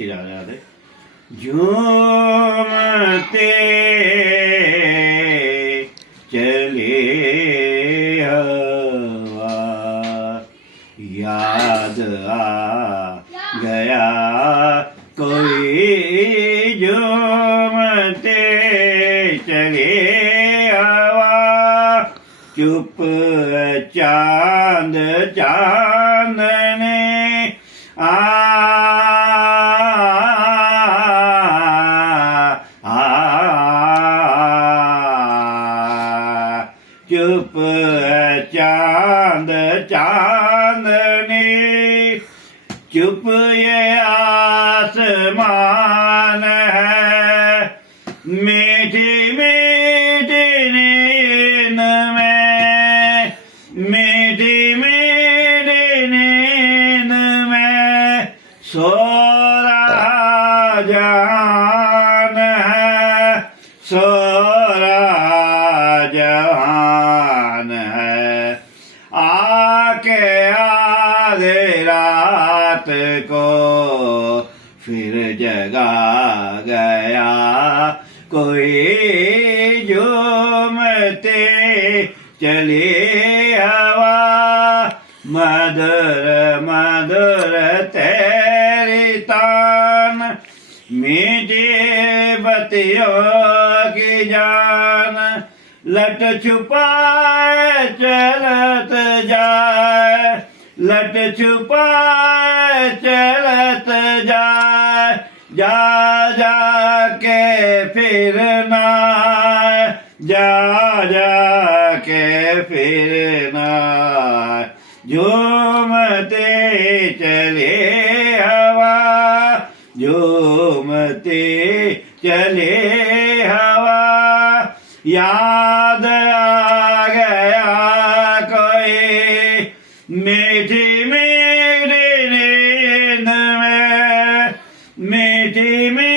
श्री राधे राधे। झूमते चले हवा, याद आ गया कोई झूमते चले हवा, चुप चांद चांदने चुप चांद चांदनी, चुप ये आसमान है, मीठी मीठी नींद में, मीठी मीठी नींद में सो रहा जहान है, सो रहा जहान है। आके आधे रात को फिर जगा गया कोई झूमते चली हवा, मधुर मधुर तेरी तान, मीठी बतियों की जान, लट छुपाए चलत जाए, लट छुपाए चलत जाए, जा जा के फिरना, जा जा के फिरना, झूमते चले हवा, झूमते चले हवा, याद आ गया कोई मीठी मीठी नींद में, मीठी मीठी